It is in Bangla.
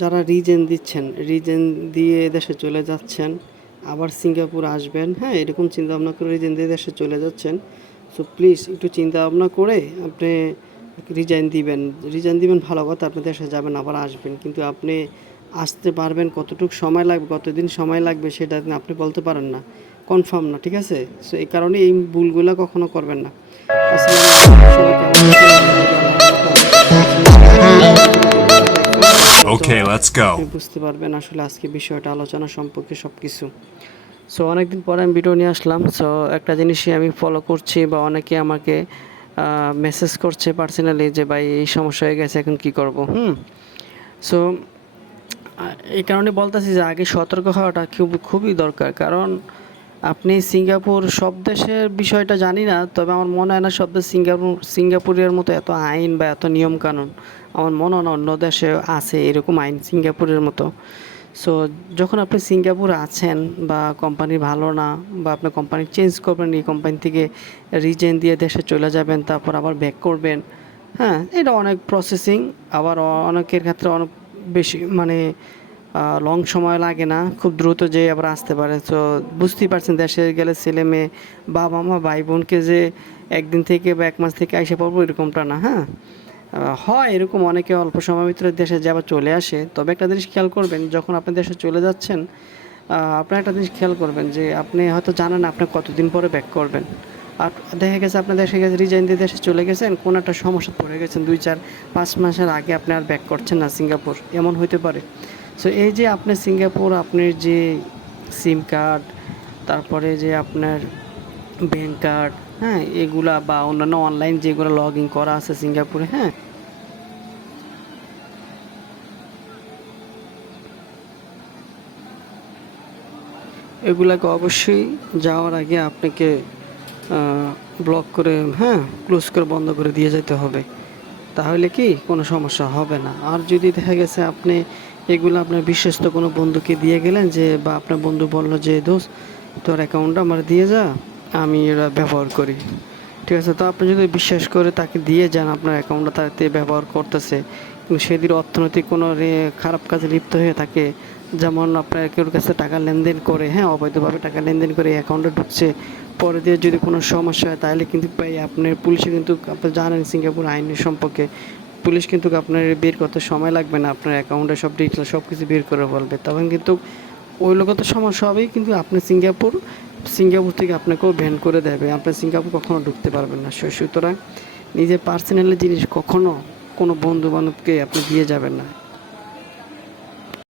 যারা রিজেন দিচ্ছেন রিজেন দিয়ে দেশে চলে যাচ্ছেন, আবার সিঙ্গাপুর আসবেন হ্যাঁ এরকম চিন্তা ভাবনা করে রিজেন দিয়ে দেশে চলে যাচ্ছেন সো প্লিজ একটু চিন্তা ভাবনা করে আপনি রিজাইন দিবেন। রিজাইন দিবেন ভালো কথা, আপনি দেশে যাবেন, আবার আসবেন, কিন্তু আপনি আসতে পারবেন কতটুকু সময় লাগবে, কতদিন সময় লাগবে সেটা আপনি বলতে পারেন না কনফার্ম না, ঠিক আছে? সো এই কারণে এই ভুলগুলো কখনো করবেন না। আসসালামু Okay, let's go. বুঝতে পারবেন আসলে আজকে বিষয়টা আলোচনা সম্পর্কে সব কিছু সো অনেকদিন পরে আমি ভিডিও নিয়ে আসলাম। সো একটা জিনিসই আমি ফলো করছি বা অনেকে আমাকে মেসেজ করছে পার্সোনালি যে ভাই এই সমস্যা হয়ে গেছে এখন কি করব? হুম। সো এই কারণে বলতেছি যে আগে সতর্ক হওয়াটা খুব খুবই দরকার। কারণ আপনি সিঙ্গাপুর সব দেশের বিষয়টা জানি না, তবে আমার মনে হয় না সব দেশ সিঙ্গাপুর, সিঙ্গাপুরের মতো এত আইন বা এত নিয়ম কানুন আমার মনে হয় না অন্য দেশে আছে এরকম আইন সিঙ্গাপুরের মতো। সো যখন আপনি সিঙ্গাপুর আছেন বা কোম্পানি ভালো না বা আপনি কোম্পানি চেঞ্জ করবেন, এই কোম্পানি থেকে রিজেন দিয়ে দেশে চলে যাবেন, তারপর আবার ব্যাক করবেন হ্যাঁ এটা অনেক প্রসেসিং আবার অনেকের ক্ষেত্রে অনেক বেশি মানে লং সময় লাগে না, খুব দ্রুত যে আবার আসতে পারে। তো বুঝতেই পারছেন, দেশে গেলে ছেলে মেয়ে, বাবা মা, ভাই বোনকে যে একদিন থেকে বা এক মাস থেকে এসে পড়ব এরকমটা না হ্যাঁ? হয় এরকম অনেকে অল্প সময়ের ভিতরে দেশে যে আবার চলে আসে। তবে একটা জিনিস খেয়াল করবেন, যখন আপনি দেশে চলে যাচ্ছেন আপনি একটা জিনিস খেয়াল করবেন যে আপনি হয়তো জানেন আপনি কতদিন পরে ব্যাক করবেন। আর দেখা গেছে আপনার দেশে গেছে রিজাইন দিয়ে দেশে চলে গেছেন, কোনো একটা সমস্যা পড়ে গেছেন, দুই, চার, পাঁচ মাসের আগে আপনি আর ব্যাক করছেন না, সিঙ্গাপুর। এমন হইতে পারে। সো এই যে আপনি সিঙ্গাপুর আপনার যে সিম কার্ড তারপরে যে আপনার ব্যাংক কার্ড হ্যাঁ এগুলা বা অন্যান্য অনলাইন যেগুলো লগ ইন করা আছে সিঙ্গাপুরে হ্যাঁ? এগুলাকে অবশ্যই যাওয়ার আগে আপনাকে ব্লক করে হ্যাঁ ক্লোজ করে বন্ধ করে দিয়ে যেতে হবে। তাহলে কি কোনো সমস্যা হবে না। আর যদি দেখা গেছে আপনি এগুলো আপনার বিশ্বস্ত কোনো বন্ধুকে দিয়ে গেলেন যে, বা আপনার বন্ধু বলল যে দোষ তোর অ্যাকাউন্টটা আমার দিয়ে যা, আমি এরা ব্যবহার করি। ঠিক আছে? তো আপনি যদি বিশ্বাস করে তাকে দিয়ে যান, আপনার অ্যাকাউন্টটা তাতে ব্যবহার করতেছে, কিন্তু সেদিন অর্থনৈতিক কোনো খারাপ কাজে লিপ্ত হয়ে থাকে, যেমন আপনার কেউ কাছে টাকা লেনদেন করে হ্যাঁ অবৈধভাবে টাকা লেনদেন করে অ্যাকাউন্টে ঢুকছে, পরে দিয়ে যদি কোনো সমস্যা হয়, তাহলে কিন্তু ভাই, আপনার পুলিশে কিন্তু, আপনি জানেন, সিঙ্গাপুর আইনের সম্পর্কে পুলিশ কিন্তু আপনার বের করতে সময় লাগবে না, আপনার অ্যাকাউন্টে সব ডিটেল সব কিছু বের করে বলবে। তখন কিন্তু ওই লোক তো সমস্যা হবেই, কিন্তু আপনি সিঙ্গাপুর সিঙ্গাপুর থেকে আপনাকেও ভ্যান করে দেবে। আপনি সিঙ্গাপুর কখনো ঢুকতে পারবেন না। সুতরাং নিজের পার্সোনালি জিনিস কখনো কোনো বন্ধু বান্ধবকে আপনি দিয়ে যাবেন না।